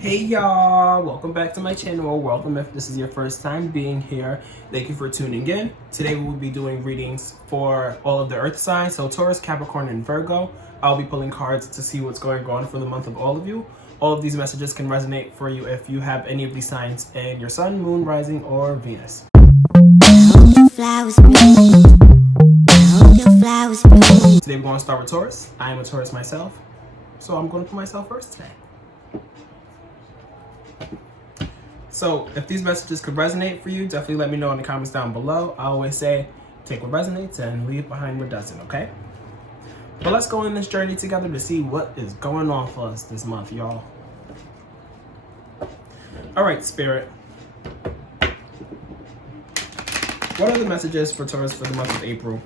Hey y'all, welcome back to my channel. Welcome if this is your first time being here. Thank you for tuning in. Today we will be doing readings for all of the earth signs, so Taurus, Capricorn, and Virgo. I'll be pulling cards to see what's going on for the month of all of you. All of these messages can resonate for you if you have any of these signs in your sun, moon, rising, or Venus. Today we're going to start with Taurus. I am a Taurus myself, so I'm going to put myself first today. So if these messages could resonate for you, definitely let me know in the comments down below. I always say, take what resonates and leave behind what doesn't, okay? But let's go on this journey together to see what is going on for us this month, y'all. All right, Spirit. What are the messages for Taurus for the month of April?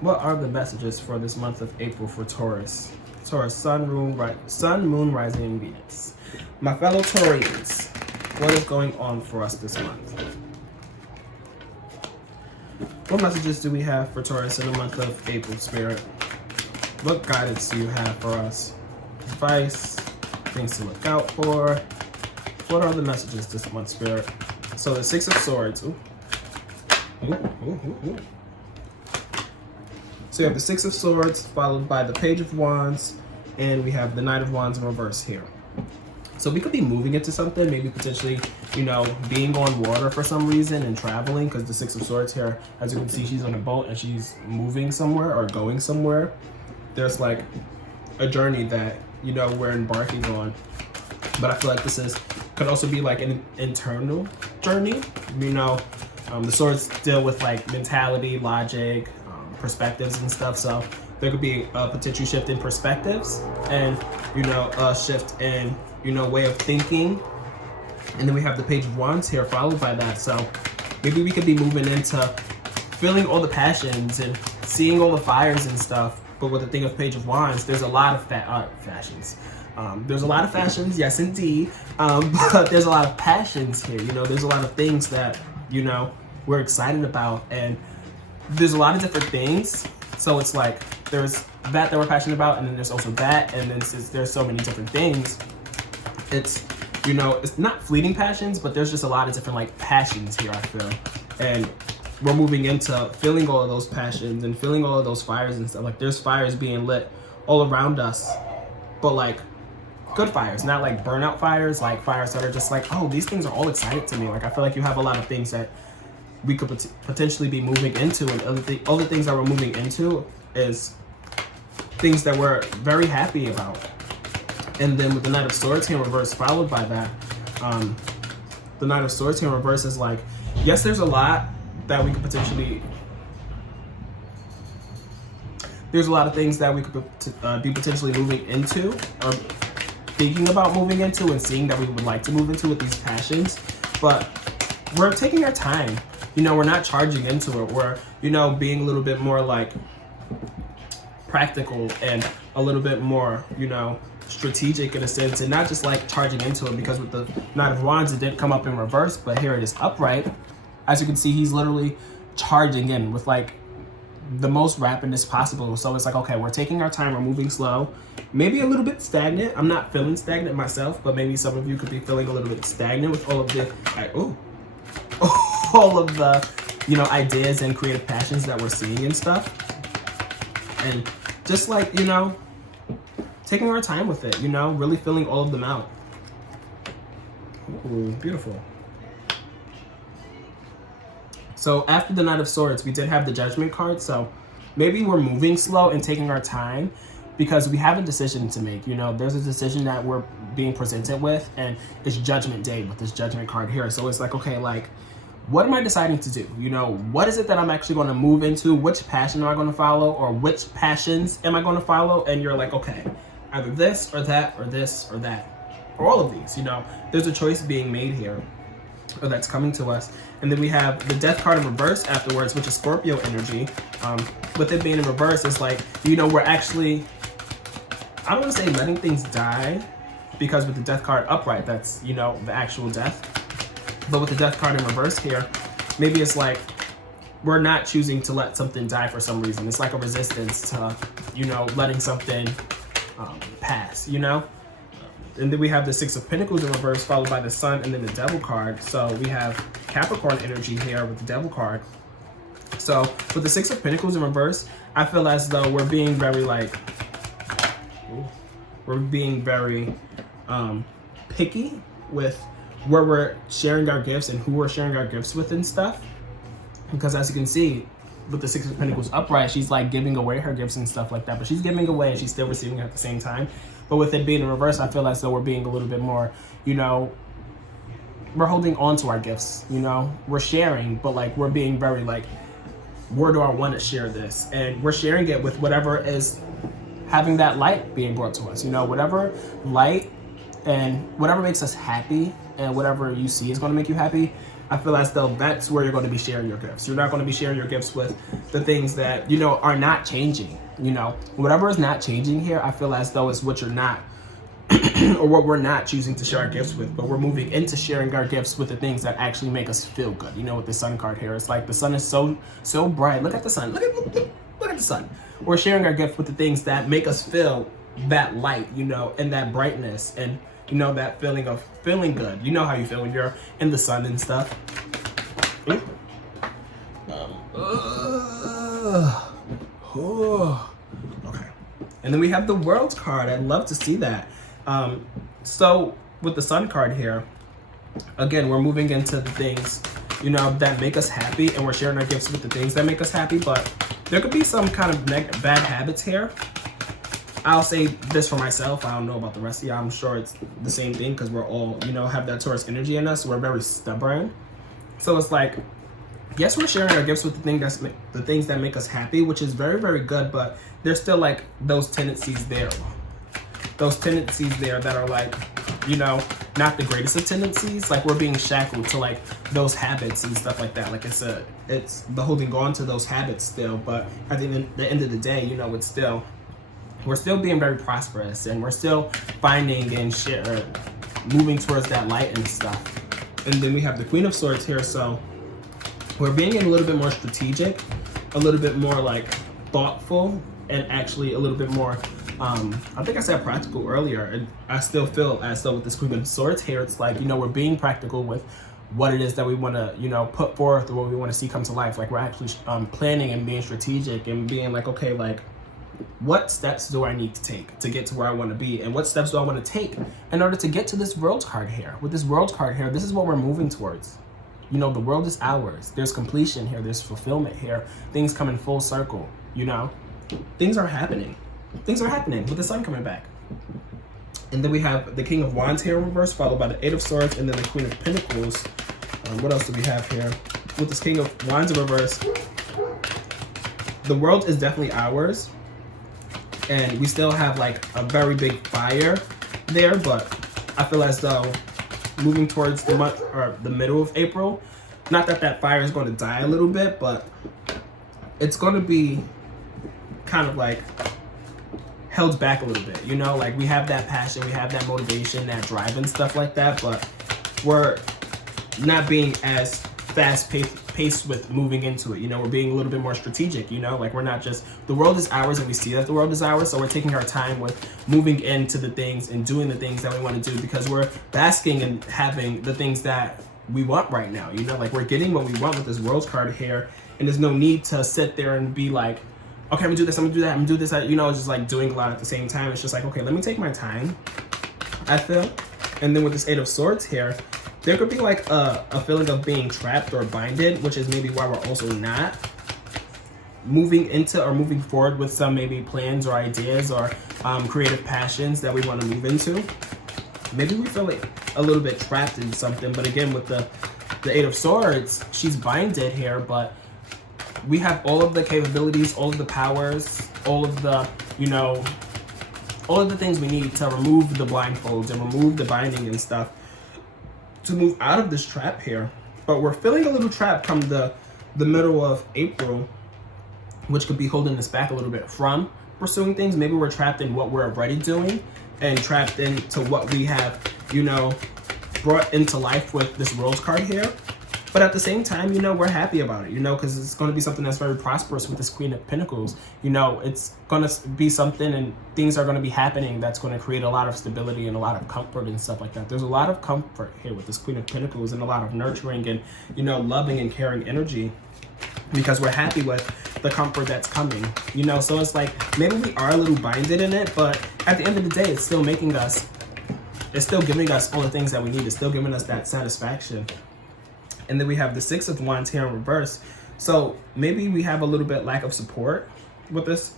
What are the messages for this month of April for Taurus? Taurus, sun, moon, rising, and Venus. My fellow Taurians, what is going on for us this month? What messages do we have for Taurus in the month of April, Spirit? What guidance do you have for us? Advice, things to look out for. What are the messages this month, Spirit? So the Six of Swords. Ooh. Ooh. So you have the Six of Swords followed by the Page of Wands, and we have the Knight of Wands in reverse here. So we could be moving into something, maybe potentially, being on water for some reason and traveling, because the Six of Swords here, as you can see, she's on a boat and she's moving somewhere or going somewhere. There's like a journey that, we're embarking on. But I feel like could also be like an internal journey. The swords deal with like mentality, logic, perspectives and stuff. So there could be a potential shift in perspectives and, a shift in, way of thinking. And then we have the Page of Wands here followed by that. So maybe we could be moving into feeling all the passions and seeing all the fires and stuff. But with the thing of Page of Wands, there's a lot of fashions. There's a lot of fashions, yes indeed. But there's a lot of passions here. There's a lot of things that, we're excited about. And there's a lot of different things. So it's like there's that we're passionate about, and then there's also that, and then since there's so many different things, it's it's not fleeting passions, but there's just a lot of different like passions here, I feel. And we're moving into feeling all of those passions and feeling all of those fires and stuff. Like there's fires being lit all around us, but like good fires, not like burnout fires, like fires that are just like, oh, these things are all excited to me. Like I feel like you have a lot of things that we could potentially be moving into, and all the things that we're moving into is things that we're very happy about. And then with the Knight of Swords here in reverse followed by that, the Knight of Swords here in reverse is like, yes, there's a lot that we could potentially, there's a lot of things that we could be potentially moving into, or thinking about moving into, and seeing that we would like to move into with these passions. But we're taking our time. We're not charging into it. We're, being a little bit more like practical and a little bit more, strategic in a sense, and not just like charging into it, because with the Knight of Wands, it did come up in reverse, but here it is upright. As you can see, he's literally charging in with like the most rapidness possible. So it's like, okay, we're taking our time, we're moving slow, maybe a little bit stagnant. I'm not feeling stagnant myself, but maybe some of you could be feeling a little bit stagnant with all of the, all of the, ideas and creative passions that we're seeing and stuff. And just like, taking our time with it, really feeling all of them out. Ooh, beautiful. So after the Knight of Swords, we did have the Judgment card. So maybe we're moving slow and taking our time because we have a decision to make. There's a decision that we're being presented with, and it's Judgment Day with this Judgment card here. So it's like, okay, like, what am I deciding to do? What is it that I'm actually going to move into? Which passion am I going to follow, or which passions am I going to follow? And you're like, okay, either this or that or this or that, or all of these. There's a choice being made here, or that's coming to us. And then we have the Death card in reverse afterwards, which is Scorpio energy. With it being in reverse, it's like, we're actually, I don't want to say letting things die, because with the Death card upright, that's, the actual death. But with the Death card in reverse here, maybe it's like we're not choosing to let something die for some reason. It's like a resistance to, letting something pass, you know? And then we have the Six of Pentacles in reverse, followed by the Sun and then the Devil card. So we have Capricorn energy here with the Devil card. So with the Six of Pentacles in reverse, I feel as though we're being very like, picky with where we're sharing our gifts and who we're sharing our gifts with and stuff. Because as you can see, with the Six of Pentacles upright, she's like giving away her gifts and stuff like that. But she's giving away and she's still receiving at the same time. But with it being in reverse, I feel as though we're being a little bit more, you know, we're holding on to our gifts, you know, we're sharing, but like we're being very like, where do I want to share this? And we're sharing it with whatever is having that light being brought to us, you know, whatever light and whatever makes us happy and whatever you see is going to make you happy. I feel as though that's where you're going to be sharing your gifts. You're not going to be sharing your gifts with the things that, you know, are not changing, you know, whatever is not changing here. I feel as though it's what you're not or what we're not choosing to share our gifts with, but we're moving into sharing our gifts with the things that actually make us feel good. You know, with the Sun card here, it's like the sun is so bright. Look at the sun. Look at the sun. We're sharing our gift with the things that make us feel that light, you know, and that brightness, and you know, that feeling of feeling good. You know how you feel when you're in the sun and stuff. Okay. And then we have the World card. I'd love to see that. So with the Sun card here, again, we're moving into the things, you know, that make us happy, and we're sharing our gifts with the things that make us happy. But there could be some kind of bad habits here. I'll say this for myself. I don't know about the rest of you. I'm sure it's the same thing because we're all, you know, have that Taurus energy in us. We're very stubborn. So it's like, yes, we're sharing our gifts with the things that make us happy, which is very, very good. But there's still like those tendencies there. Those tendencies there that are like, you know, not the greatest of tendencies. Like we're being shackled to like those habits and stuff like that. Like I said, it's the holding on to those habits still. But at the end of the day, you know, it's still, we're still being very prosperous, and we're still finding and moving towards that light and stuff. And then we have the Queen of Swords here. So we're being a little bit more strategic, a little bit more like thoughtful, and actually a little bit more, I think I said practical earlier. And I still feel as though with this Queen of Swords here, it's like, you know, we're being practical with what it is that we want to, you know, put forth, or what we want to see come to life. Like we're actually planning and being strategic and being like, okay, like, what steps do I need to take to get to where I want to be? And what steps do I want to take in order to get to this World card here? With this World card here, this is what we're moving towards. You know, the world is ours. There's completion here. There's fulfillment here. Things come in full circle, you know? Things are happening. Things are happening with the Sun coming back. And then we have the King of Wands here in reverse, followed by the Eight of Swords, and then the Queen of Pentacles. What else do we have here? With this King of Wands in reverse, the world is definitely ours. And we still have like a very big fire there, but I feel as though moving towards the month or the middle of April, not that that fire is going to die a little bit, but it's going to be kind of like held back a little bit, you know? Like we have that passion, we have that motivation, that drive and stuff like that, but we're not being as fast-paced with moving into it. You know, we're being a little bit more strategic, you know? Like we're not just, the world is ours and we see that the world is ours, so we're taking our time with moving into the things and doing the things that we want to do, because we're basking and having the things that we want right now, you know? Like we're getting what we want with this World card here, and there's no need to sit there and be like, okay, I'm gonna do this, I'm gonna do that, I'm gonna do this, you know, just like doing a lot at the same time. It's just like, okay, let me take my time, I feel. And then with this Eight of Swords here, there could be like a feeling of being trapped or binded, which is maybe why we're also not moving into or moving forward with some maybe plans or ideas or creative passions that we want to move into. Maybe we feel like a little bit trapped in something, but again, with the Eight of Swords, she's binded here, but we have all of the capabilities, all of the powers, all of the, you know, all of the things we need to remove the blindfolds and remove the binding and stuff to move out of this trap here. But we're feeling a little trapped come the middle of April, which could be holding us back a little bit from pursuing things. Maybe we're trapped in what we're already doing and trapped into what we have, you know, brought into life with this World card here. But at the same time, you know, we're happy about it, you know, because it's going to be something that's very prosperous with this Queen of Pentacles. You know, it's going to be something, and things are going to be happening that's going to create a lot of stability and a lot of comfort and stuff like that. There's a lot of comfort here with this Queen of Pentacles, and a lot of nurturing and, you know, loving and caring energy, because we're happy with the comfort that's coming, you know. So it's like, maybe we are a little binded in it, but at the end of the day, it's still making us, it's still giving us all the things that we need. It's still giving us that satisfaction. And then we have the Six of Wands here in reverse. So maybe we have a little bit lack of support with this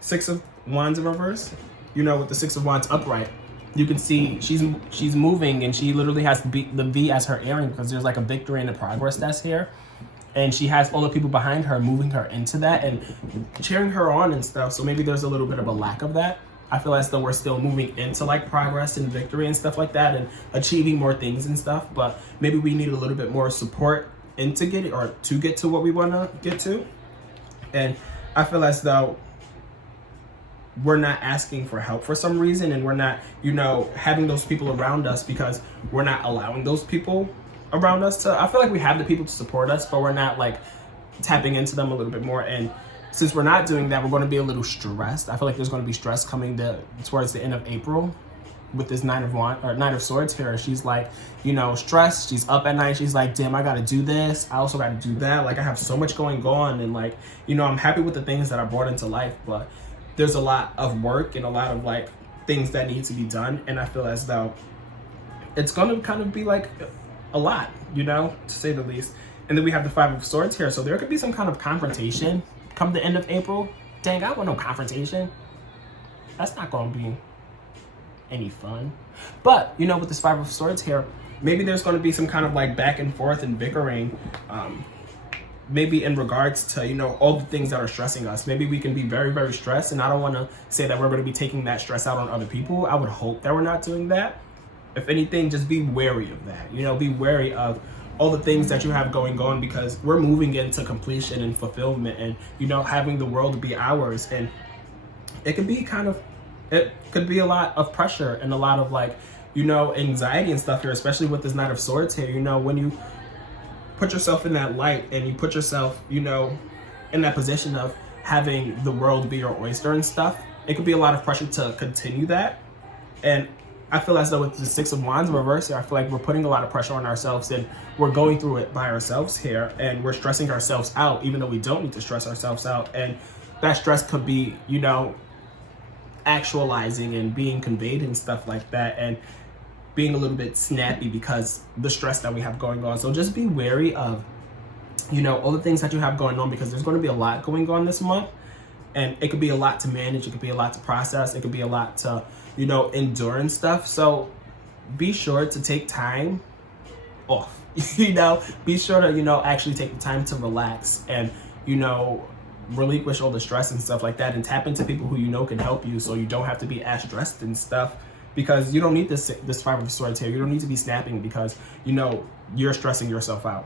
Six of Wands in reverse. You know, with the Six of Wands upright, you can see she's moving, and she literally has the V as her airing, because there's like a victory and a progress that's here. And she has all the people behind her moving her into that and cheering her on and stuff. So maybe there's a little bit of a lack of that. I feel as though we're still moving into like progress and victory and stuff like that, and achieving more things and stuff. But maybe we need a little bit more support to get it, or to get to what we want to get to. And I feel as though we're not asking for help for some reason, and we're not, you know, having those people around us, because we're not allowing those people around us to, I feel like we have the people to support us, but we're not like tapping into them a little bit more. And since we're not doing that, we're going to be a little stressed. I feel like there's going to be stress coming towards the end of April with this Nine of Swords here. She's like, you know, stressed. She's up at night. She's like, damn, I got to do this. I also got to do that. Like, I have so much going on. And like, you know, I'm happy with the things that I brought into life, but there's a lot of work and a lot of like things that need to be done. And I feel as though it's going to kind of be like a lot, you know, to say the least. And then we have the Five of Swords here. So there could be some kind of confrontation come the end of April. Dang, I don't want no confrontation. That's not going to be any fun. But, you know, with this Five of Swords here, maybe there's going to be some kind of like back and forth and bickering, maybe in regards to, you know, all the things that are stressing us. Maybe we can be very, very stressed, and I don't want to say that we're going to be taking that stress out on other people. I would hope that we're not doing that. If anything, just be wary of that. You know, be wary of all the things that you have going on, because we're moving into completion and fulfillment, and, you know, having the world be ours. And it could be a lot of pressure and a lot of like, you know, anxiety and stuff here, especially with this Knight of Swords here. You know, when you put yourself in that light and you put yourself, you know, in that position of having the world be your oyster and stuff, it could be a lot of pressure to continue that. And I feel as though with the Six of Wands in reverse here, I feel like we're putting a lot of pressure on ourselves, and we're going through it by ourselves here, and we're stressing ourselves out, even though we don't need to stress ourselves out. And that stress could be, you know, actualizing and being conveyed and stuff like that, and being a little bit snappy because the stress that we have going on. So just be wary of, you know, all the things that you have going on, because there's going to be a lot going on this month, and it could be a lot to manage. It could be a lot to process. It could be a lot to, you know, endure and stuff. So be sure to take time off, you know, be sure to, you know, actually take the time to relax and, you know, relinquish all the stress and stuff like that, and tap into people who you know can help you, so you don't have to be as stressed and stuff, because you don't need this Five of Swords here. You don't need to be snapping because, you know, you're stressing yourself out.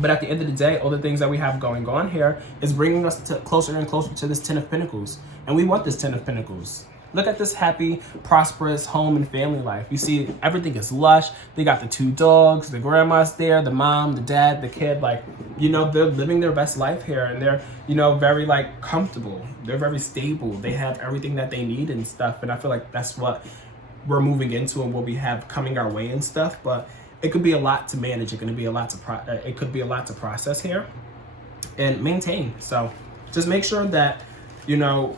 But at the end of the day, all the things that we have going on here is bringing us closer and closer to this Ten of Pentacles, and we want this Ten of Pentacles. Look at this happy, prosperous home and family life. You see, everything is lush. They got the 2 dogs, the grandma's there, the mom, the dad, the kid. Like, you know, they're living their best life here, and they're, you know, very like comfortable. They're very stable. They have everything that they need and stuff. And I feel like that's what we're moving into and what we have coming our way and stuff. But it could be a lot to manage. It could be a lot to process here and maintain. So just make sure that, you know,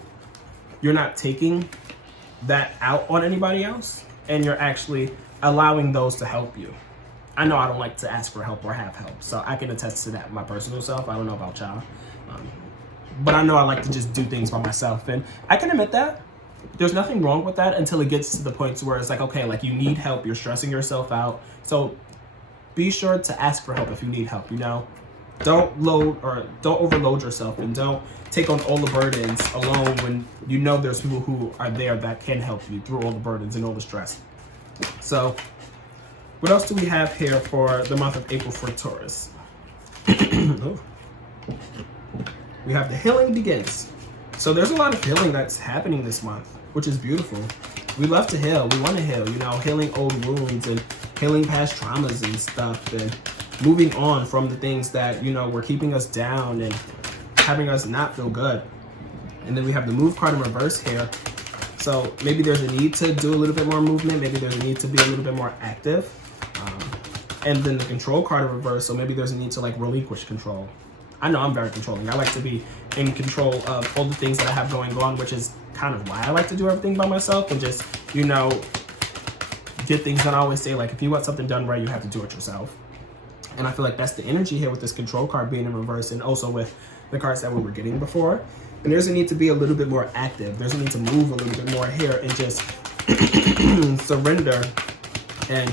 you're not taking that out on anybody else, and you're actually allowing those to help you. I know I don't like to ask for help or have help, so I can attest to that, my personal self. I don't know about y'all, but I know I like to just do things by myself, and I can admit that. There's nothing wrong with that until it gets to the point where it's like, okay, like you need help, you're stressing yourself out. So be sure to ask for help if you need help, you know? Don't overload yourself, and don't take on all the burdens alone when you know there's people who are there that can help you through all the burdens and all the stress. So what else do we have here for the month of April for Taurus? We have the healing begins. So there's a lot of healing that's happening this month, which is beautiful. We love to heal. We want to heal, you know, healing old wounds and healing past traumas and stuff. And moving on from the things that, you know, were keeping us down and having us not feel good. And then we have the move card in reverse here. So maybe there's a need to do a little bit more movement. Maybe there's a need to be a little bit more active. And then the control card in reverse. So maybe there's a need to like relinquish control. I know I'm very controlling. I like to be in control of all the things that I have going on, which is kind of why I like to do everything by myself and just, you know, get things done. I always say, like, if you want something done right, you have to do it yourself. And I feel like that's the energy here with this control card being in reverse, and also with the cards that we were getting before. And there's a need to be a little bit more active. There's a need to move a little bit more here and just surrender and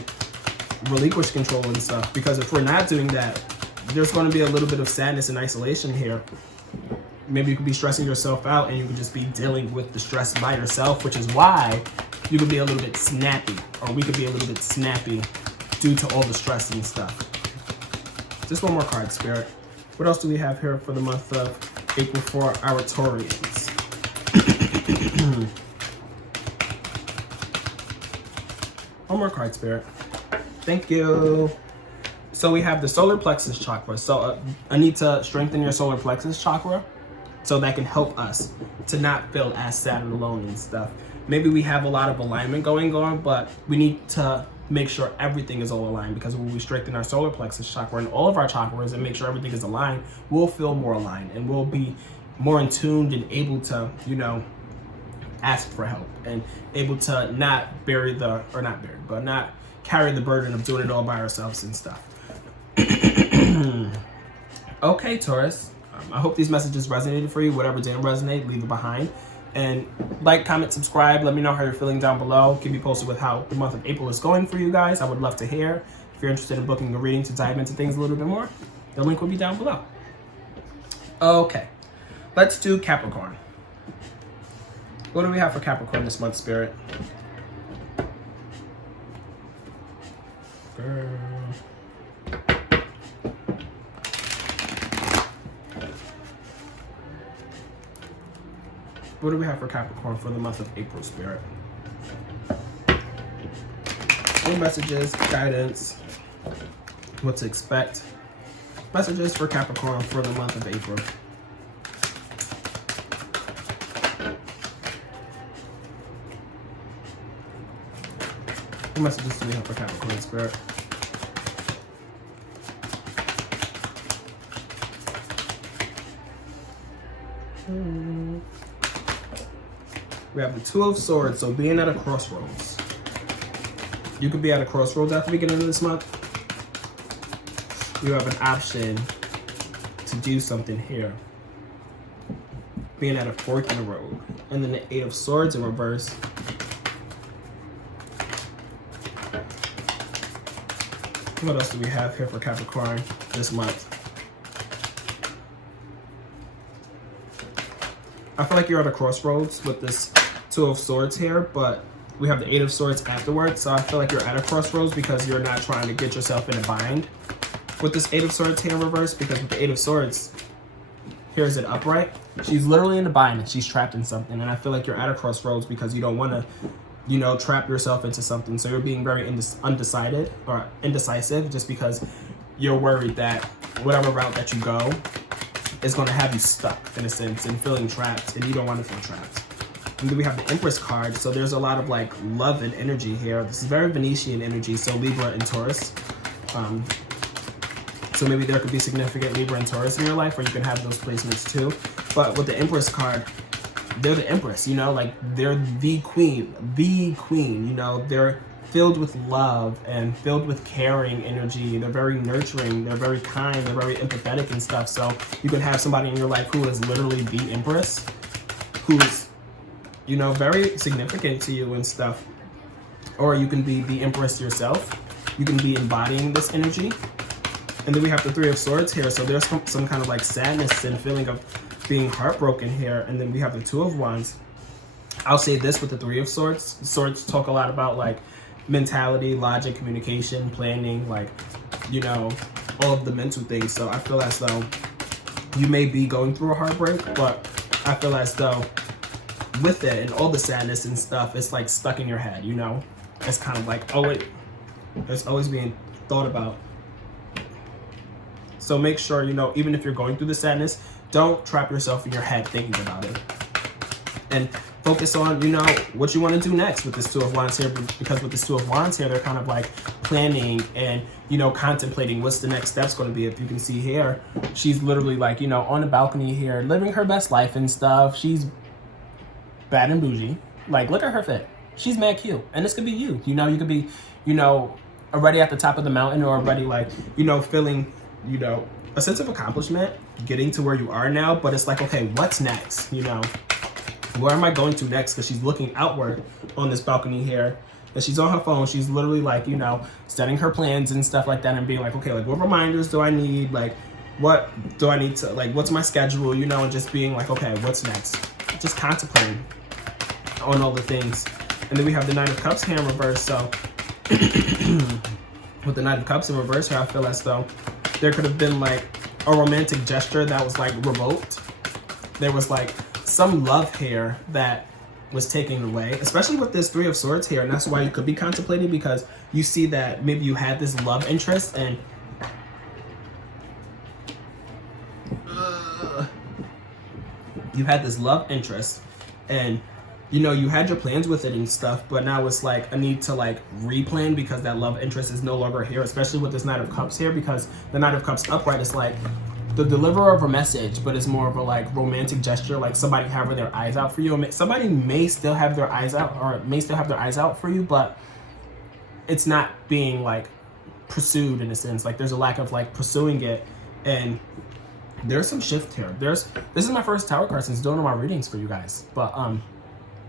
relinquish control and stuff. Because if we're not doing that, there's going to be a little bit of sadness and isolation here. Maybe you could be stressing yourself out and you could just be dealing with the stress by yourself, which is why you could be a little bit snappy, or we could be a little bit snappy due to all the stress and stuff. Just one more card, Spirit. What else do we have here for the month of April for our Taurians? One more card, Spirit. Thank you. So we have the solar plexus chakra. So I need to strengthen your solar plexus chakra so that can help us to not feel as sad and alone and stuff. Maybe we have a lot of alignment going on, but we need to make sure everything is all aligned, because when we strengthen our solar plexus chakra and all of our chakras and make sure everything is aligned, we'll feel more aligned and we'll be more in tune and able to, you know, ask for help and able to not carry the burden of doing it all by ourselves and stuff. Okay, Taurus. I hope these messages resonated for you. Whatever didn't resonate, leave it behind. And like, comment, subscribe. Let me know how you're feeling down below. Keep me posted with how the month of April is going for you guys. I would love to hear. If you're interested in booking a reading to dive into things a little bit more, the link will be down below. Okay, let's do Capricorn. What do we have for Capricorn this month, Spirit? Girl. What do we have for Capricorn for the month of April, Spirit? Any messages, guidance, what to expect. Messages for Capricorn for the month of April. What messages do we have for Capricorn, Spirit? We have the Two of Swords, so being at a crossroads. You could be at a crossroads at the beginning of this month. You have an option to do something here. Being at a fork in the road. And then the Eight of Swords in reverse. What else do we have here for Capricorn this month? I feel like you're at a crossroads with this Two of Swords here, but we have the Eight of Swords afterwards. So I feel like you're at a crossroads because you're not trying to get yourself in a bind with this Eight of Swords here in reverse, because with the Eight of Swords, here's it upright. She's literally in a bind and she's trapped in something. And I feel like you're at a crossroads because you don't want to, you know, trap yourself into something. So you're being very undecided or indecisive just because you're worried that whatever route that you go is going to have you stuck in a sense and feeling trapped, and you don't want to feel trapped. And then we have the Empress card, so there's a lot of like love and energy here. This is very Venetian energy, so Libra and Taurus. So maybe there could be significant Libra and Taurus in your life, or you can have those placements too. But with the Empress card, they're the Empress, you know, like they're the queen, you know, they're filled with love and filled with caring energy. They're very nurturing, they're very kind, they're very empathetic and stuff. So you can have somebody in your life who is literally the Empress, who's, you know, very significant to you and stuff. Or you can be the Empress yourself. You can be embodying this energy. And then we have the Three of Swords here. So there's some kind of like sadness and feeling of being heartbroken here. And then we have the Two of Wands. I'll say this with the Three of Swords. Swords talk a lot about like mentality, logic, communication, planning, like, you know, all of the mental things. So I feel as though you may be going through a heartbreak, but I feel as though with it and all the sadness and stuff, it's like stuck in your head, you know? It's kind of like, oh, it's always being thought about. So make sure, you know, even if you're going through the sadness, don't trap yourself in your head thinking about it. And focus on, you know, what you want to do next with this Two of Wands here, because with this Two of Wands here, they're kind of like planning and, you know, contemplating what's the next steps going to be. If you can see here, she's literally like, you know, on the balcony here, living her best life and stuff. She's bad and bougie. Like, look at her fit. She's mad cute. And this could be you. You know, you could be, you know, already at the top of the mountain, or already like, you know, feeling, you know, a sense of accomplishment, getting to where you are now. But it's like, okay, what's next? You know, where am I going to next? Because she's looking outward on this balcony here, and she's on her phone. She's literally like, you know, setting her plans and stuff like that, and being like, okay, like, what reminders do I need? Like, what do I need to, like, what's my schedule? You know, and just being like, okay, what's next? Just contemplating on all the things. And then we have the Knight of Cups here in reverse. So with the Knight of Cups in reverse here, I feel as though there could have been like a romantic gesture that was like revoked. There was like some love here that was taken away, especially with this Three of Swords here. And that's why you could be contemplating, because you see that maybe you had this love interest and you had this love interest, and you know, you had your plans with it and stuff, but now it's like a need to like replan because that love interest is no longer here, especially with this Knight of Cups here, because the Knight of Cups upright is like the deliverer of a message, but it's more of a like romantic gesture, like somebody having their eyes out for you. Somebody may still have their eyes out, or may still have their eyes out for you, but it's not being like pursued in a sense. Like there's a lack of like pursuing it, and there's some shift here. This is my first Tower card since doing all my readings for you guys, but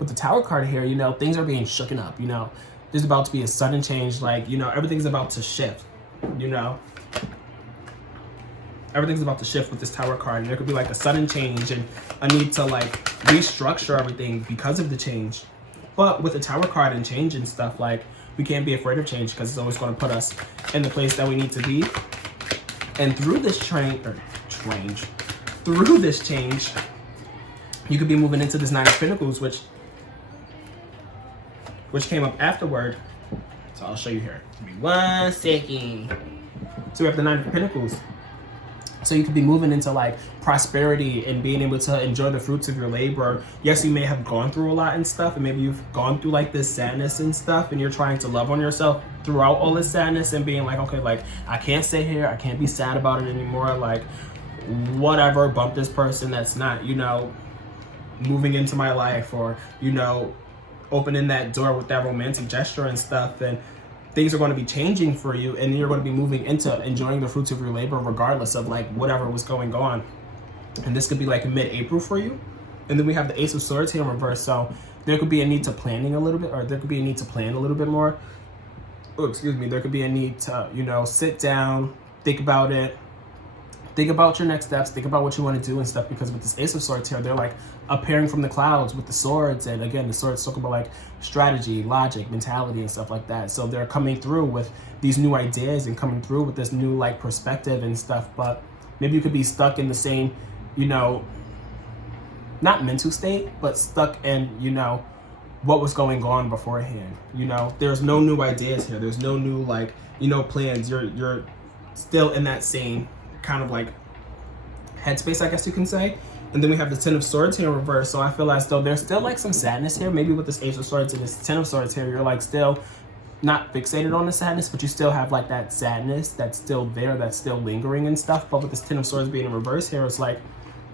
with the Tower card here, you know, things are being shooken up. You know, there's about to be a sudden change. Like, you know, everything's about to shift. You know, everything's about to shift with this Tower card. And there could be like a sudden change and a need to like restructure everything because of the change. But with the Tower card and change and stuff, like, we can't be afraid of change, because it's always going to put us in the place that we need to be. And through this through this change, you could be moving into this Nine of Pentacles, which came up afterward. So I'll show you here. Give me 1 second. So we have the Nine of Pentacles. So you could be moving into like prosperity and being able to enjoy the fruits of your labor. Yes, you may have gone through a lot and stuff, and maybe you've gone through like this sadness and stuff, and you're trying to love on yourself throughout all this sadness and being like, okay, like, I can't stay here. I can't be sad about it anymore. Like, whatever, bump this person that's not, you know, moving into my life, or, you know, opening that door with that romantic gesture and stuff, and things are going to be changing for you, and you're going to be moving into enjoying the fruits of your labor regardless of like whatever was going on. And this could be like mid-April for you. And then we have the Ace of Swords here in reverse, so there could be a need to planning a little bit, or there could be a need to plan a little bit more. Oh, excuse me. There could be a need to, you know, sit down, think about it, think about your next steps, think about what you want to do and stuff, because with this Ace of Swords here, they're like appearing from the clouds with the swords. And again, the swords talk about like strategy, logic, mentality and stuff like that. So they're coming through with these new ideas and coming through with this new like perspective and stuff. But maybe you could be stuck in the same, you know, not mental state, but stuck in, you know, what was going on beforehand. You know, there's no new ideas here. There's no new like, you know, plans. You're still in that same kind of like headspace, I guess you can say. And then we have the Ten of Swords here in reverse. So I feel as though there's still like some sadness here. Maybe with this Ace of Swords and this Ten of Swords here, you're like still not fixated on the sadness, but you still have like that sadness that's still there, that's still lingering and stuff. But with this Ten of Swords being in reverse here, it's like,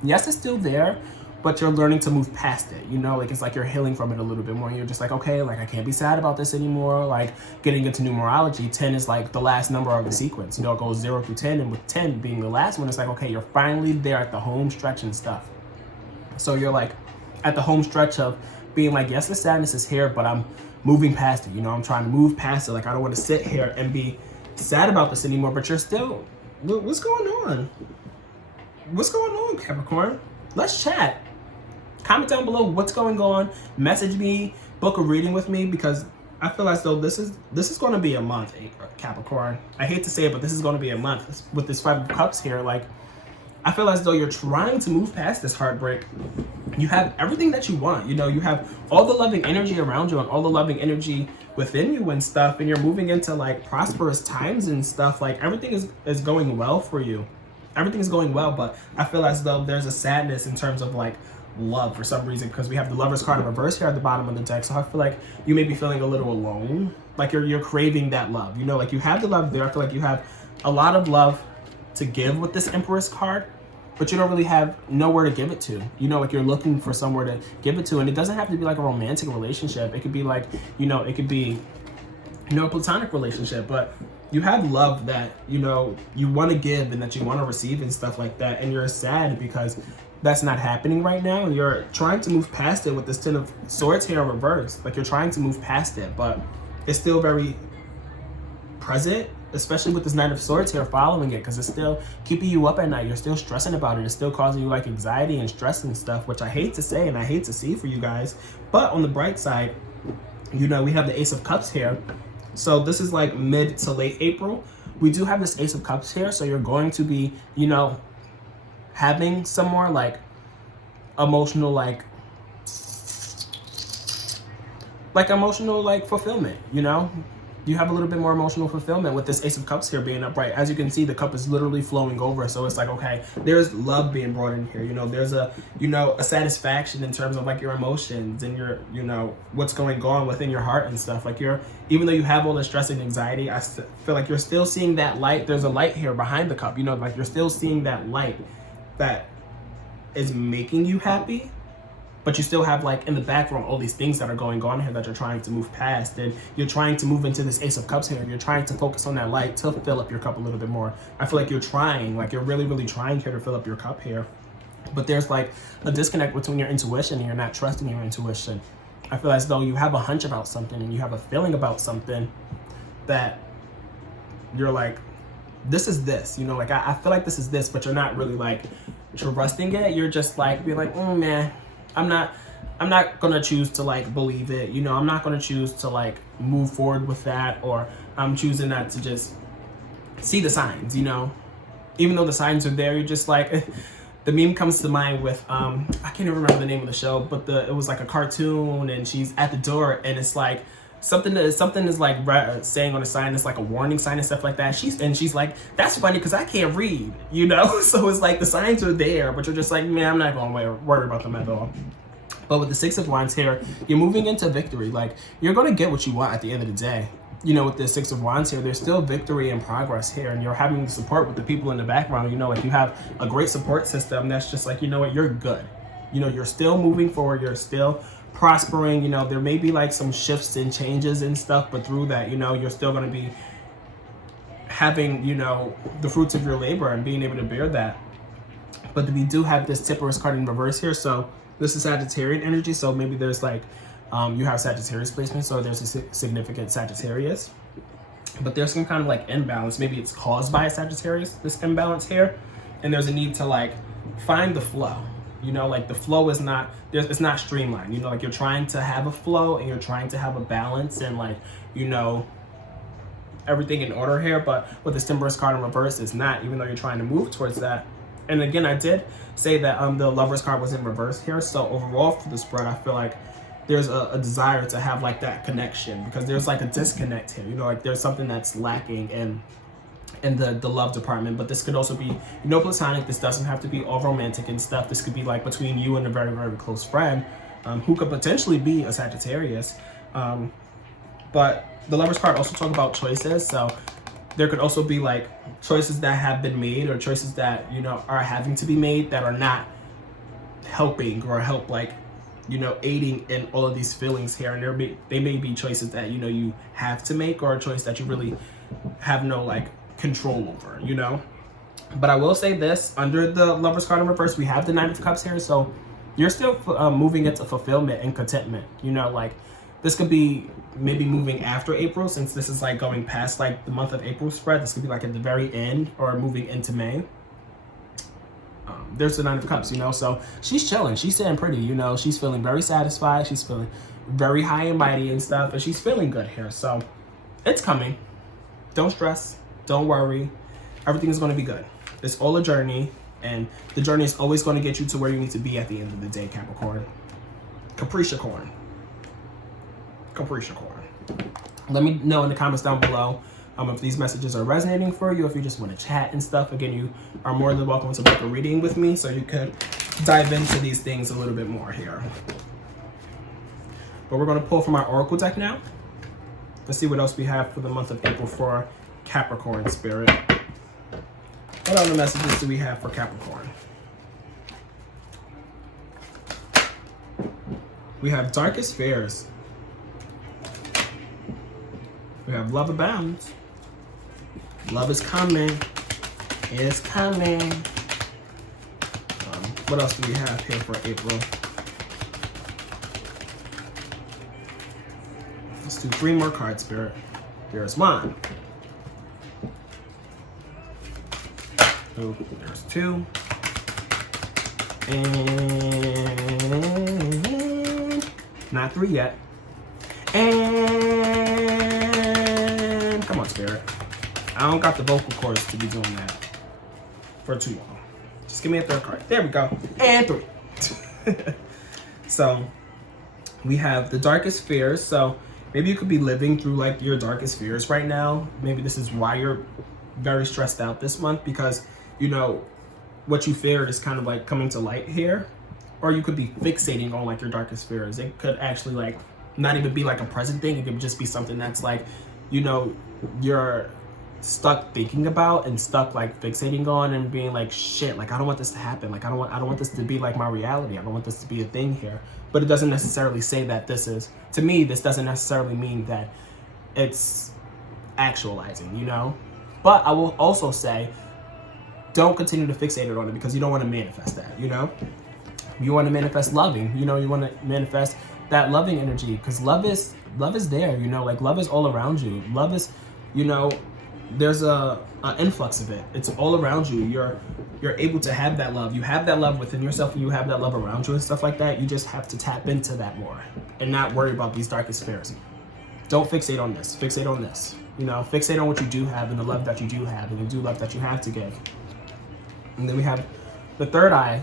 yes, it's still there, but you're learning to move past it, you know, like it's like you're healing from it a little bit more. And you're just like, okay, like I can't be sad about this anymore. Like getting into numerology, 10 is like the last number of the sequence, you know, it goes 0 through 10, and with 10 being the last one, it's like, okay, you're finally there at the home stretch and stuff. So you're like at the home stretch of being like, yes, the sadness is here, but I'm moving past it. You know, I'm trying to move past it. Like I don't want to sit here and be sad about this anymore, but you're still, what's going on? What's going on, Capricorn? Let's chat. Comment down below what's going on. Message me, book a reading with me, because I feel as though this is going to be a month, Capricorn. I hate to say it, but this is going to be a month with this Five of Cups here. Like, I feel as though you're trying to move past this heartbreak. You have everything that you want. You know, you have all the loving energy around you and all the loving energy within you and stuff, and you're moving into like prosperous times and stuff. Like everything is going well for you. everything's going well, but I feel as though there's a sadness in terms of like love for some reason, because we have the Lovers card in reverse here at the bottom of the deck. So I feel like you may be feeling a little alone, like you're craving that love, you know, like you have the love there. I feel like you have a lot of love to give with this Empress card, but you don't really have nowhere to give it to, you know, like you're looking for somewhere to give it to. And it doesn't have to be like a romantic relationship. It could be like, you know, it could be, you know, a platonic relationship, but you have love that, you know, you want to give and that you want to receive and stuff like that. And you're sad because that's not happening right now. And you're trying to move past it with this Ten of Swords here in reverse. Like you're trying to move past it, but it's still very present, especially with this Knight of Swords here following it, because it's still keeping you up at night. You're still stressing about it. It's still causing you like anxiety and stress and stuff, which I hate to say and I hate to see for you guys. But on the bright side, you know, we have the Ace of Cups here. So this is like mid to late April. We do have this Ace of Cups here. So you're going to be, you know, having some more like emotional, like emotional like fulfillment, you know? You have a little bit more emotional fulfillment with this Ace of Cups here being upright. As you can see, the cup is literally flowing over. So it's like, okay, there's love being brought in here. You know, there's a, you know, a satisfaction in terms of like your emotions and your, you know, what's going on within your heart and stuff. Like you're, even though you have all the stress and anxiety, I feel like you're still seeing that light. There's a light here behind the cup, you know, like you're still seeing that light that is making you happy. But you still have like in the background all these things that are going on here that you're trying to move past, and you're trying to move into this Ace of Cups here. You're trying to focus on that light to fill up your cup a little bit more. I feel like you're trying, like you're really, really trying here to fill up your cup here. But there's like a disconnect between your intuition and you're not trusting your intuition. I feel as though you have a hunch about something and you have a feeling about something that you're like, this is this, you know, like I feel like this is this, but you're not really like trusting it. You're just like, be like, oh man, I'm not gonna choose to like believe it, you know, I'm not gonna choose to like move forward with that, or I'm choosing not to just see the signs, you know, even though the signs are there. You're just like, the meme comes to mind with, I can't even remember the name of the show, but it was like a cartoon and she's at the door and it's like, something is like saying on the sign, it's like a warning sign and stuff like that. She's like, that's funny because I can't read, you know? So it's like the signs are there, but you're just like, man, I'm not going to worry about them at all. But with the Six of Wands here, you're moving into victory. Like you're going to get what you want at the end of the day. You know, with the Six of Wands here, there's still victory and progress here, and you're having the support with the people in the background. You know, like you have a great support system that's just like, you know what, you're good. You know, you're still moving forward. You're still prospering. You know, there may be like some shifts and changes and stuff, but through that, you know, you're still going to be having, you know, the fruits of your labor and being able to bear that. But we do have this Temperance card in reverse here. So this is Sagittarian energy. So maybe there's like, you have Sagittarius placement. So there's a significant Sagittarius, but there's some kind of like imbalance. Maybe it's caused by a Sagittarius, this imbalance here. And there's a need to like find the flow. You know, like the flow is not, it's not streamlined. You know, like you're trying to have a flow and you're trying to have a balance and like, you know, everything in order here. But with the Temperance card in reverse, it's not, even though you're trying to move towards that. And again, I did say that the Lovers card was in reverse here. So overall for the spread, I feel like there's a desire to have like that connection, because there's like a disconnect here. You know, like there's something that's lacking in the love department. But this could also be, you know, platonic. This doesn't have to be all romantic and stuff. This could be like between you and a very, very close friend who could potentially be a Sagittarius. But the Lovers card also talk about choices. So there could also be like choices that have been made, or choices that, you know, are having to be made that are not helping or help, like, you know, aiding in all of these feelings here. And they may be choices that, you know, you have to make, or a choice that you really have no like control over, you know. But I will say this, under the Lovers card in reverse, we have the Knight of Cups here. So you're still moving into fulfillment and contentment, you know, like this could be maybe moving after April, since this is like going past like the month of April spread. This could be like at the very end or moving into May. There's the Nine of Cups, you know, so she's chilling. She's sitting pretty, you know. She's feeling very satisfied. She's feeling very high and mighty and stuff, and she's feeling good here. So it's coming. Don't stress. Don't worry. Everything is going to be good. It's all a journey, and the journey is always going to get you to where you need to be at the end of the day, Capricorn. Capricorn. Let me know in the comments down below If these messages are resonating for you, if you just want to chat and stuff, again, you are more than welcome to book a reading with me so you could dive into these things a little bit more here. But we're going to pull from our Oracle deck now. Let's see what else we have for the month of April for Capricorn spirit. What other messages do we have for Capricorn? We have darkest fears. We have love abounds. Love is coming. It's coming. What else do we have here for April? Let's do 3 more cards, Spirit. There's 1. Oh, there's 2. And not 3 yet. And come on, Spirit. I don't got the vocal cords to be doing that for too long. Just give me a 3rd card. There we go. And 3. So we have the darkest fears. So maybe you could be living through like your darkest fears right now. Maybe this is why you're very stressed out this month, because you know what you feared is kind of like coming to light here. Or you could be fixating on like your darkest fears. It could actually like not even be like a present thing. It could just be something that's like, you know, you're stuck thinking about and stuck like fixating on and being like, shit, like I don't want this to happen. Like I don't want this to be like my reality. I don't want this to be a thing here. But it doesn't necessarily say that this is, to me, this doesn't necessarily mean that it's actualizing, you know? But I will also say, don't continue to fixate on it, because you don't want to manifest that, you know? You want to manifest loving, you know, you want to manifest that loving energy, because love is there, you know, like love is all around you. Love is, you know, there's an influx of it. It's all around you. You're able to have that love. You have that love within yourself, and you have that love around you and stuff like that. You just have to tap into that more and not worry about these darkest fears. Don't fixate on this. Fixate on this. You know, fixate on what you do have and the love that you do have and the do love that you have to give. And then we have the third eye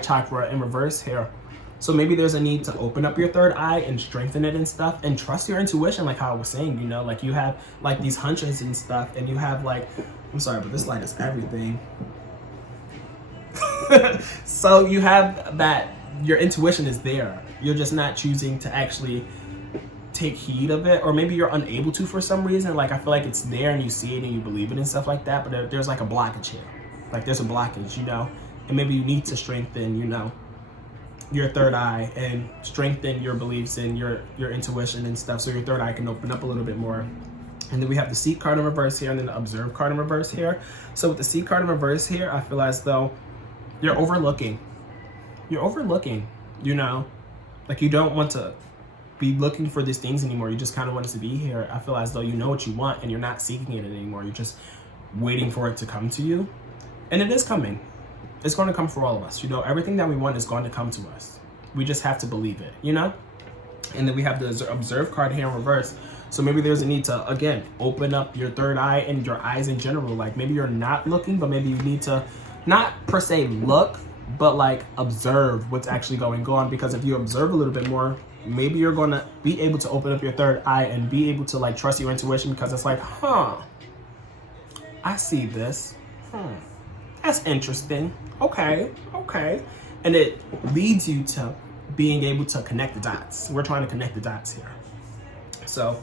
chakra in reverse here. So maybe there's a need to open up your third eye and strengthen it and stuff, and trust your intuition, like how I was saying, you know, like you have like these hunches and stuff, and you have like, I'm sorry, but this light is everything. So you have that, your intuition is there. You're just not choosing to actually take heed of it, or maybe you're unable to for some reason. Like I feel like it's there and you see it and you believe it and stuff like that, but there's like a blockage here. Like there's a blockage, you know, and maybe you need to strengthen, you know, your third eye and strengthen your beliefs and your intuition and stuff, so your third eye can open up a little bit more. And then we have the Seat card in reverse here, and then the Observe card in reverse here. So with the Seat card in reverse here, I feel as though you're overlooking, you know, like you don't want to be looking for these things anymore. You just kind of want it to be here. I feel as though you know what you want and you're not seeking it anymore. You're just waiting for it to come to you, and it is coming. It's going to come for all of us. You know, everything that we want is going to come to us. We just have to believe it, you know? And then we have the Observe card here in reverse. So maybe there's a need to, again, open up your third eye and your eyes in general. Like maybe you're not looking, but maybe you need to not per se look, but like observe what's actually going on. Because if you observe a little bit more, maybe you're going to be able to open up your third eye and be able to like trust your intuition, because it's like, I see this. That's interesting. Okay. And it leads you to being able to connect the dots. We're trying to connect the dots here. So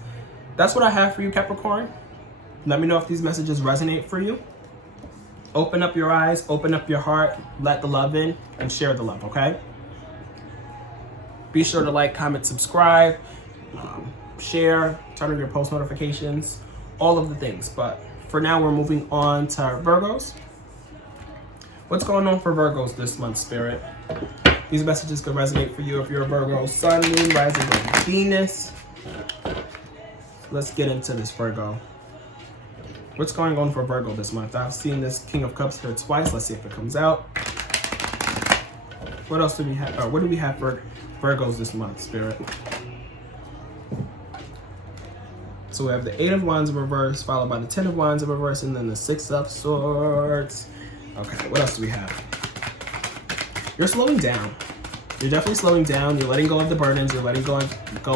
that's what I have for you, Capricorn. Let me know if these messages resonate for you. Open up your eyes, open up your heart, let the love in, and share the love, okay? Be sure to like, comment, subscribe, share, turn on your post notifications, all of the things. But for now, we're moving on to our Virgos. What's going on for Virgos this month, Spirit? These messages could resonate for you if you're a Virgo, Sun, Moon, Rising, or Venus. Let's get into this, Virgo. What's going on for Virgo this month? I've seen this King of Cups here twice. Let's see if it comes out. What else do we have? What do we have for Virgos this month, Spirit? So we have the 8 of Wands in reverse, followed by the 10 of Wands in reverse, and then the 6 of Swords. Okay, what else do we have? You're slowing down. You're definitely slowing down. You're letting go of the burdens. You're letting go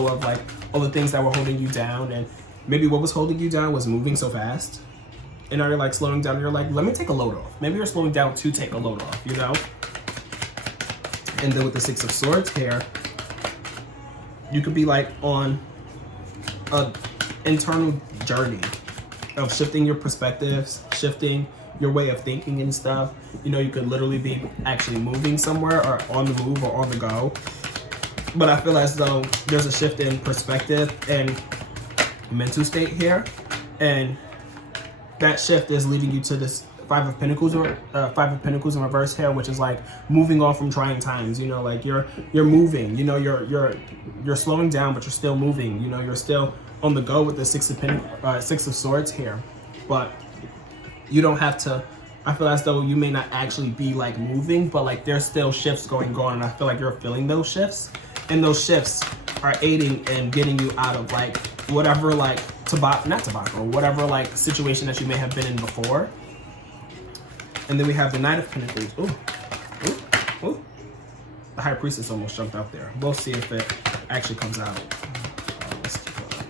of like all the things that were holding you down, and maybe what was holding you down was moving so fast. And now you're like slowing down. You're like, let me take a load off. Maybe you're slowing down to take a load off, you know? And then with the Six of Swords here, you could be like on a internal journey of shifting your perspectives, shifting your way of thinking and stuff. You know, you could literally be actually moving somewhere or on the move or on the go. But I feel as though there's a shift in perspective and mental state here. And that shift is leading you to this Five of Pentacles in reverse here, which is like moving on from trying times. You know, like you're moving. You know, you're slowing down, but you're still moving. You know, you're still on the go with the Six of Swords here, but you don't have to. I feel as though you may not actually be like moving, but like there's still shifts going on, and I feel like you're feeling those shifts, and those shifts are aiding and getting you out of like whatever like tobacco, whatever like situation that you may have been in before. And then we have the Knight of Pentacles. Ooh, ooh, ooh. The High Priestess almost jumped out there. We'll see if it actually comes out. Let's keep going.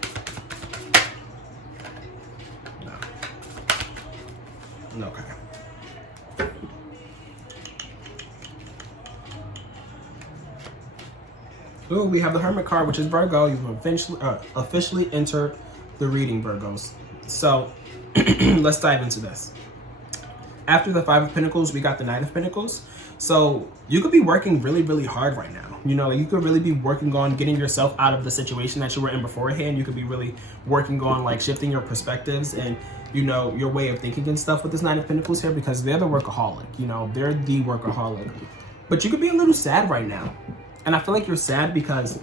No. Okay. Ooh, we have the Hermit card, which is Virgo. You've officially entered the reading, Virgos. So let's dive into this. After the Five of Pentacles, we got the Knight of Pentacles. So you could be working really, really hard right now. You know, you could really be working on getting yourself out of the situation that you were in beforehand. You could be really working on like shifting your perspectives and, you know, your way of thinking and stuff with this Knight of Pentacles here, because they're the workaholic. You know, they're the workaholic. But you could be a little sad right now. And I feel like you're sad because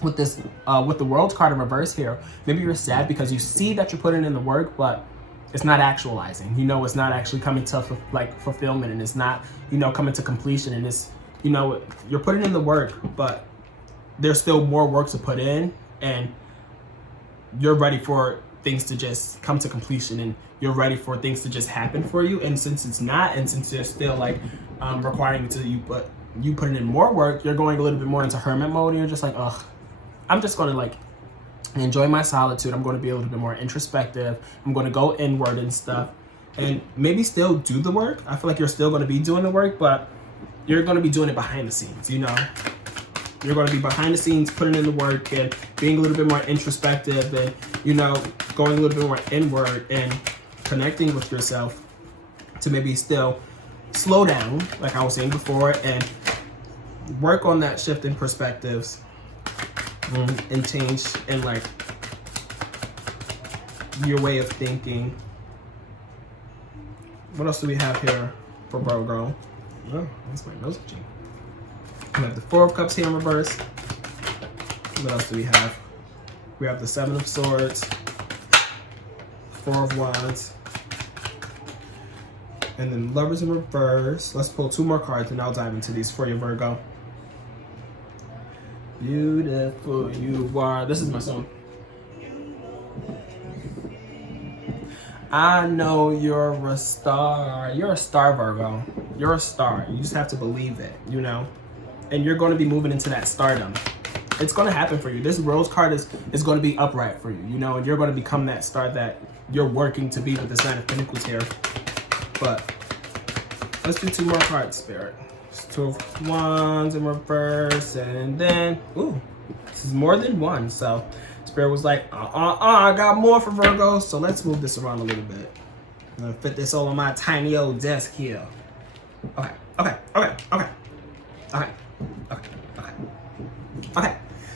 with this, with the World card in reverse here, maybe you're sad because you see that you're putting in the work, but it's not actualizing. You know, it's not actually coming to like fulfillment, and it's not, you know, coming to completion. And it's, you know, you're putting in the work, but there's still more work to put in, and you're ready for things to just come to completion, and you're ready for things to just happen for you. And since it's not, and since you're still like requiring you putting in more work, you're going a little bit more into hermit mode, and you're just like, ugh, I'm just gonna like enjoy my solitude. I'm going to be a little bit more introspective. I'm going to go inward and stuff, and maybe still do the work. I feel like you're still going to be doing the work, but you're going to be doing it behind the scenes. You know, you're going to be behind the scenes, putting in the work and being a little bit more introspective, and, you know, going a little bit more inward and connecting with yourself to maybe still slow down, like I was saying before, and work on that shift in perspectives. And change in like your way of thinking. What else do we have here for Virgo? Oh, that's my nose itching. We have the Four of Cups here in reverse. What else do we have? We have the Seven of Swords, Four of Wands, and then Lovers in reverse. Let's pull two more cards and I'll dive into these for you, Virgo. Beautiful you are. This is my song. I know you're a star. You're a star, Virgo. You're a star. You just have to believe it, you know? And you're going to be moving into that stardom. It's going to happen for you. This Rose card is going to be upright for you, you know? And you're going to become that star that you're working to be with this Nine of Pentacles here. But let's do two more cards, Spirit. Two of Wands in reverse, and then, ooh, this is more than one. So Spirit was like, I got more for Virgo. So let's move this around a little bit. I'm gonna fit this all on my tiny old desk here. Okay.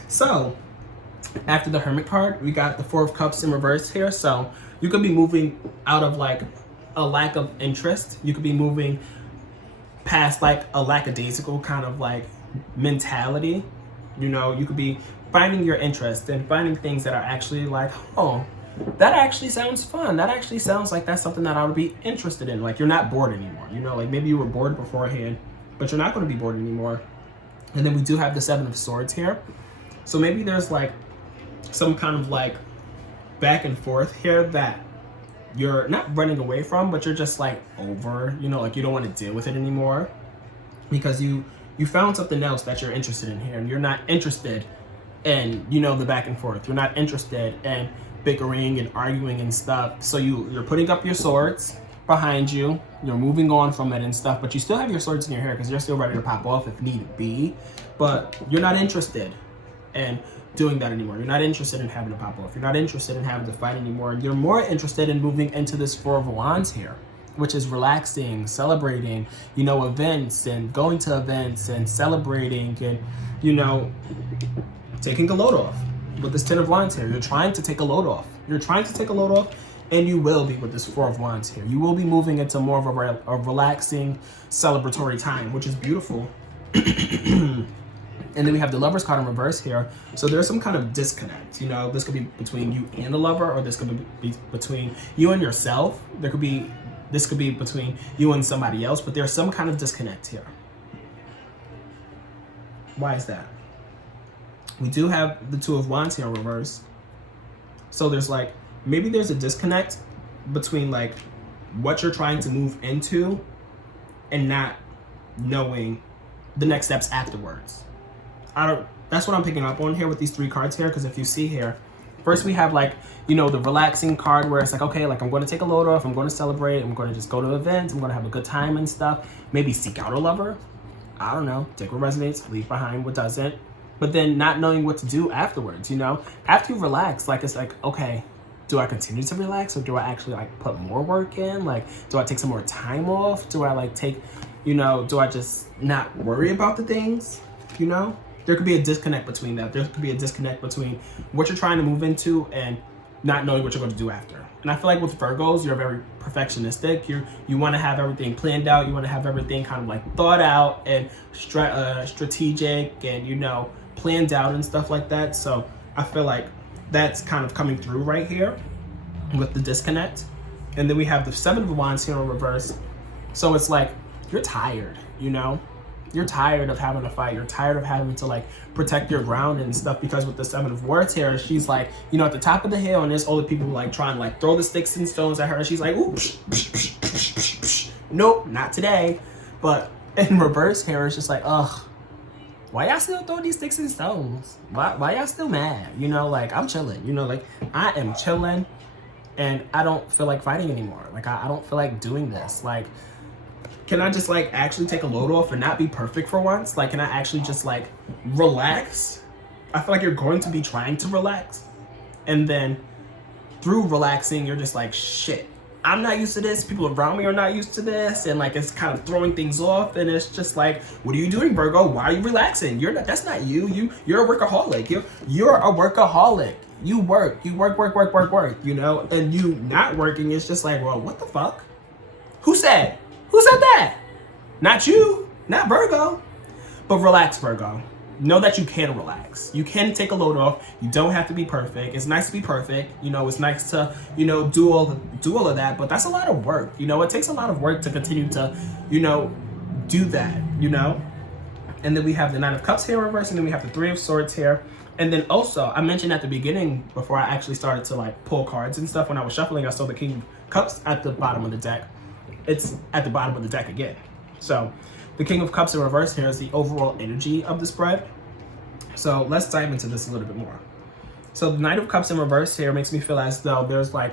So after the Hermit card, we got the Four of Cups in reverse here. So you could be moving out of like a lack of interest. You could be moving past like a lackadaisical kind of like mentality. You know, you could be finding your interest and finding things that are actually like, oh, that actually sounds fun. That actually sounds like that's something that I would be interested in. Like you're not bored anymore. You know, like maybe you were bored beforehand, but you're not going to be bored anymore. And then we do have the Seven of Swords here. So maybe there's like some kind of like back and forth here that you're not running away from, but you're just like over, you know, like you don't want to deal with it anymore because you found something else that you're interested in here, and you're not interested in, you know, the back and forth. You're not interested in bickering and arguing and stuff. So you're putting up your swords behind you, you're moving on from it and stuff, but you still have your swords in your hair because you're still ready to pop off if need be, but you're not interested in doing that anymore. You're not interested in having to pop off. You're not interested in having to fight anymore. You're more interested in moving into this Four of Wands here, which is relaxing, celebrating, you know, events and going to events and celebrating and, you know, taking a load off. With this Ten of Wands here, you're trying to take a load off. You're trying to take a load off, and you will be with this Four of Wands here. You will be moving into more of a relaxing, celebratory time, which is beautiful. And then we have the Lover's card in reverse here. So there's some kind of disconnect. You know, this could be between you and the lover, or this could be between you and yourself. This could be between you and somebody else, but there's some kind of disconnect here. Why is that? We do have the Two of Wands here in reverse. So there's like, maybe there's a disconnect between like what you're trying to move into and not knowing the next steps afterwards. That's what I'm picking up on here with these three cards here, because if you see here, first we have like, you know, the relaxing card where it's like, okay, like I'm going to take a load off, I'm going to celebrate, I'm going to just go to events, I'm going to have a good time and stuff, maybe seek out a lover. I don't know, take what resonates, leave behind what doesn't. But then not knowing what to do afterwards, you know? After you relax, like it's like, okay, do I continue to relax, or do I actually like put more work in? Like, do I take some more time off? Do I like take, you know, do I just not worry about the things, you know? There could be a disconnect between that. There could be a disconnect between what you're trying to move into and not knowing what you're going to do after. And I feel like with Virgos, you're very perfectionistic. You want to have everything planned out. You want to have everything kind of like thought out and strategic and, you know, planned out and stuff like that. So I feel like that's kind of coming through right here with the disconnect. And then we have the Seven of Wands here in reverse. So it's like you're tired, you know? You're tired of having to fight. You're tired of having to like protect your ground and stuff, because with the Seven of Wands here, she's like, you know, at the top of the hill, and there's all the people like trying to like throw the sticks and stones at her. And she's like, ooh, psh, psh, psh, psh, psh, psh. Nope, not today. But in reverse here, it's just like, ugh, why y'all still throwing these sticks and stones? Why y'all still mad? You know, like I'm chilling, you know, like I am chilling and I don't feel like fighting anymore. Like I don't feel like doing this. Like, can I just like actually take a load off and not be perfect for once? Like, can I actually just like relax? I feel like you're going to be trying to relax. And then through relaxing, you're just like, shit, I'm not used to this. People around me are not used to this. And like, it's kind of throwing things off. And it's just like, what are you doing, Virgo? Why are you relaxing? That's not you. You're a workaholic. You're a workaholic. You work, you know? And you not working, it's just like, well, what the fuck? Who said that? Not you, not Virgo. But relax, Virgo. Know that you can relax. You can take a load off. You don't have to be perfect. It's nice to be perfect. You know, it's nice to, you know, do all of that, but that's a lot of work. You know, it takes a lot of work to continue to, you know, do that, you know? And then we have the Nine of Cups here in reverse, and then we have the Three of Swords here. And then also, I mentioned at the beginning, before I actually started to like pull cards and stuff, when I was shuffling, I saw the King of Cups at the bottom of the deck. It's at the bottom of the deck again. So the King of Cups in reverse here is the overall energy of the spread. So let's dive into this a little bit more. So the Knight of Cups in reverse here makes me feel as though there's like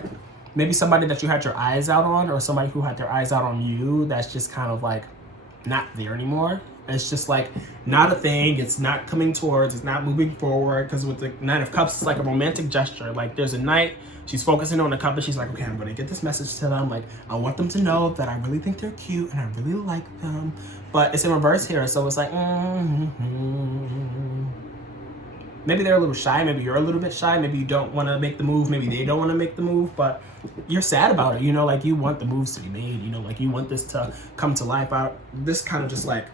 maybe somebody that you had your eyes out on, or somebody who had their eyes out on you that's just kind of like not there anymore. It's just like not a thing. It's not coming towards, it's not moving forward. Because with the Nine of Cups, it's like a romantic gesture. Like there's a knight, she's focusing on the cup, and she's like, okay, I'm gonna get this message to them. Like I want them to know that I really think they're cute and I really like them. But it's in reverse here, so it's like, maybe they're a little shy, maybe you're a little bit shy, maybe you don't want to make the move, maybe they don't want to make the move, but you're sad about it, you know, like you want the moves to be made, you know, like you want this to come to life. This kind of just like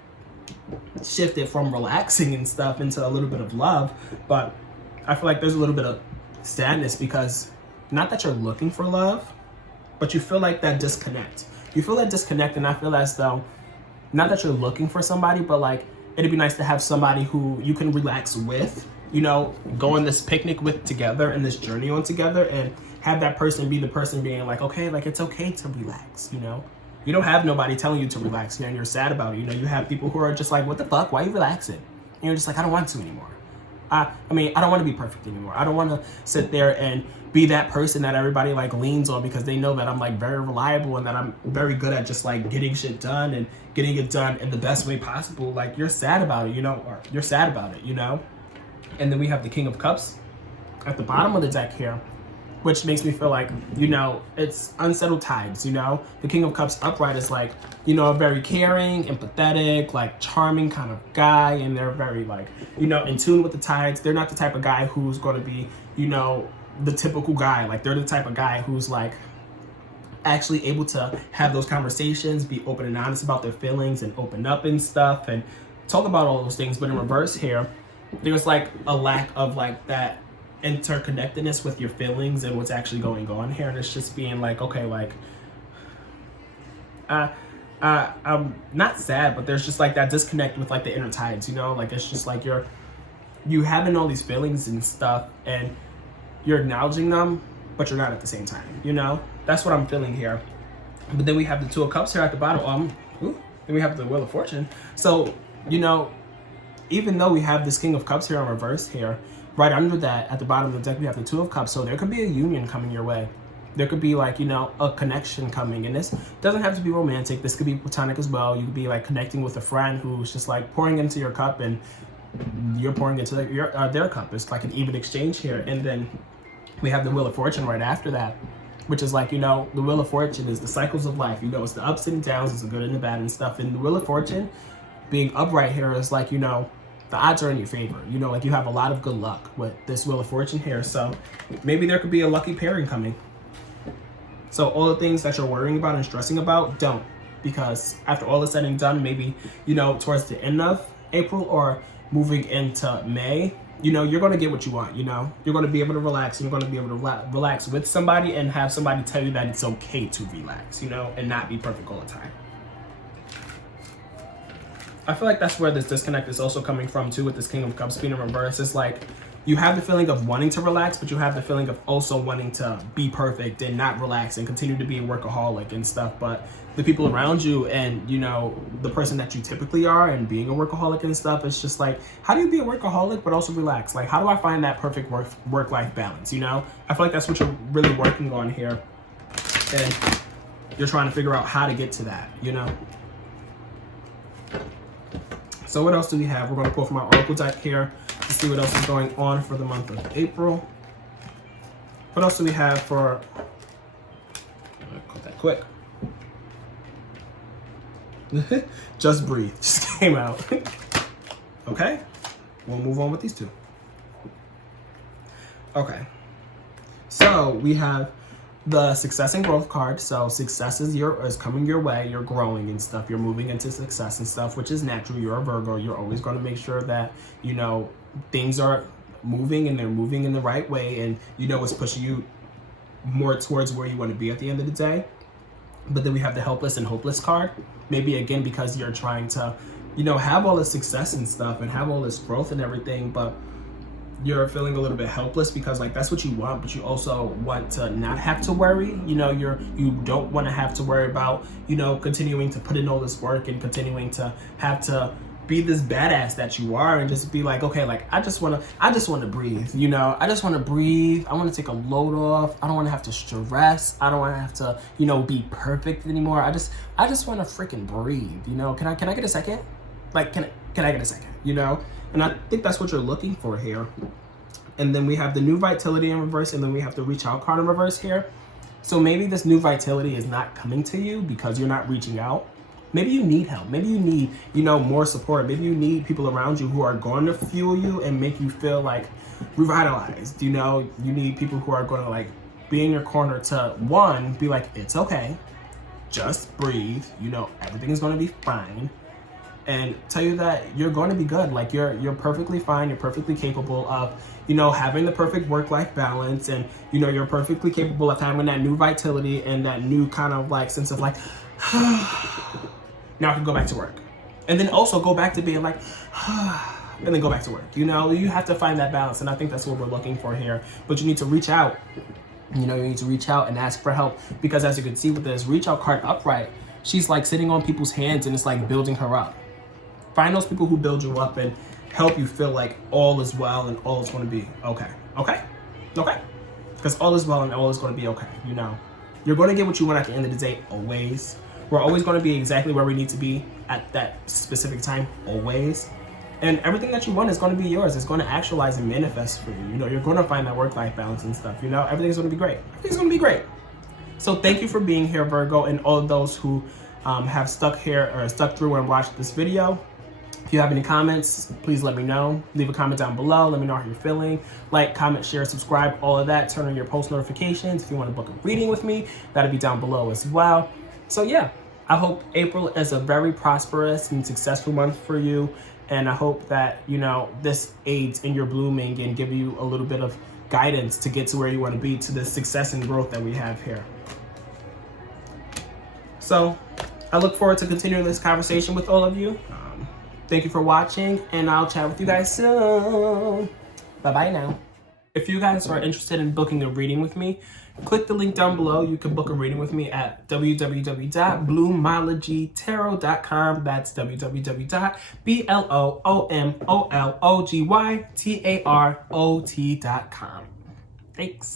shifted from relaxing and stuff into a little bit of love, but I feel like there's a little bit of sadness, because not that you're looking for love, but you feel like that disconnect. You feel that disconnect, and I feel as though, not that you're looking for somebody, but like it'd be nice to have somebody who you can relax with, you know, go on this picnic with together and this journey on together, and have that person be the person being like, okay, like it's okay to relax, you know? You don't have nobody telling you to relax, and you're sad about it. You know, you have people who are just like, what the fuck? Why are you relaxing? And you're just like, I don't want to anymore. I mean, I don't want to be perfect anymore. I don't want to sit there and be that person that everybody like leans on because they know that I'm like very reliable and that I'm very good at just like getting shit done and getting it done in the best way possible. Like, you're sad about it, you know, or you're sad about it, you know? And then we have the King of Cups at the bottom of the deck here, which makes me feel like, you know, it's unsettled tides, you know? The King of Cups upright is like, you know, a very caring, empathetic, like charming kind of guy, and they're very like, you know, in tune with the tides. They're not the type of guy who's going to be, you know, the typical guy. Like, they're the type of guy who's like actually able to have those conversations, be open and honest about their feelings and open up and stuff and talk about all those things. But in reverse here, there's like a lack of like that interconnectedness with your feelings and what's actually going on here. And it's just being like, okay, like, I'm not sad, but there's just like that disconnect with like the inner tides, you know? Like, it's just like you having all these feelings and stuff and you're acknowledging them, but you're not at the same time, you know? That's what I'm feeling here. But then we have the Two of Cups here at the bottom. Then we have the Wheel of Fortune. So, you know, even though we have this King of Cups here in reverse here, right under that, at the bottom of the deck, we have the Two of Cups. So there could be a union coming your way. There could be like, you know, a connection coming. And this doesn't have to be romantic. This could be platonic as well. You could be like connecting with a friend who's just like pouring into your cup and you're pouring into their cup. It's like an even exchange here. And then we have the Wheel of Fortune right after that, which is like, you know, the Wheel of Fortune is the cycles of life. You know, it's the ups and downs, it's the good and the bad and stuff. And the Wheel of Fortune being upright here is like, you know, the odds are in your favor. You know, like you have a lot of good luck with this Wheel of Fortune here. So maybe there could be a lucky pairing coming. So all the things that you're worrying about and stressing about, don't. Because after all is said and done, maybe, you know, towards the end of April or moving into May, you know, you're going to get what you want, you know? You're going to be able to relax. And you're going to be able to relax with somebody and have somebody tell you that it's okay to relax, you know, and not be perfect all the time. I feel like that's where this disconnect is also coming from too, with this King of Cups being in reverse. It's like you have the feeling of wanting to relax, but you have the feeling of also wanting to be perfect and not relax and continue to be a workaholic and stuff. But the people around you and, you know, the person that you typically are and being a workaholic and stuff, it's just like, how do you be a workaholic but also relax? Like, how do I find that perfect work-life balance, you know? I feel like that's what you're really working on here. And you're trying to figure out how to get to that, you know? So what else do we have? We're going to pull from our Oracle deck here to see what else is going on for the month of April. What else do we have for... Cut that quick. Just breathe. Just came out. Okay. We'll move on with these two. Okay. So we have the success and growth card. So success is coming your way. You're growing and stuff. You're moving into success and stuff, which is natural. You're a Virgo. You're always going to make sure that, you know, things are moving and they're moving in the right way. And, you know, it's pushing you more towards where you want to be at the end of the day. But then we have the helpless and hopeless card. Maybe again, because you're trying to, you know, have all this success and stuff and have all this growth and everything, but you're feeling a little bit helpless because like that's what you want, but you also want to not have to worry. You know, you don't want to have to worry about, you know, continuing to put in all this work and continuing to have to be this badass that you are and just be like, okay, like I just want to breathe, you know? I just want to breathe. I want to take a load off. I don't want to have to stress. I don't want to have to, you know, be perfect anymore. I just want to freaking breathe, you know? Can I get a second? Like, can I get a second, you know? And I think that's what you're looking for here. And then we have the new vitality in reverse, and then we have the reach out card in reverse here. So maybe this new vitality is not coming to you because you're not reaching out. Maybe you need help. Maybe you need, you know, more support. Maybe you need people around you who are going to fuel you and make you feel like revitalized. You know, you need people who are going to like be in your corner to, one, be like, it's okay. Just breathe. You know, everything is going to be fine. And tell you that you're going to be good. Like you're perfectly fine. You're perfectly capable of, you know, having the perfect work-life balance, and, you know, you're perfectly capable of having that new vitality and that new kind of like sense of like, now I can go back to work. And then also go back to being like, and then go back to work. You know, you have to find that balance. And I think that's what we're looking for here. But you need to reach out. You know, you need to reach out and ask for help, because as you can see with this reach out card upright, she's like sitting on people's hands and it's like building her up. Find those people who build you up and help you feel like all is well and all is going to be okay. Okay? Okay? Because all is well and all is going to be okay. You know, you're going to get what you want at the end of the day, always. We're always going to be exactly where we need to be at that specific time, always. And everything that you want is going to be yours. It's going to actualize and manifest for you. You know, you're going to find that work-life balance and stuff. You know, everything's going to be great. Everything's going to be great. So thank you for being here, Virgo, and all of those who have stuck here or stuck through and watched this video. If you have any comments, please let me know. Leave a comment down below. Let me know how you're feeling. Like, comment, share, subscribe, all of that. Turn on your post notifications. If you want to book a reading with me, that'll be down below as well. So yeah, I hope April is a very prosperous and successful month for you. And I hope that, you know, this aids in your blooming and give you a little bit of guidance to get to where you want to be, to the success and growth that we have here. So I look forward to continuing this conversation with all of you. Thank you for watching, and I'll chat with you guys soon. Bye-bye now. If you guys are interested in booking a reading with me, click the link down below. You can book a reading with me at www.bloomologytarot.com. That's www.bloomologytarot.com. Thanks.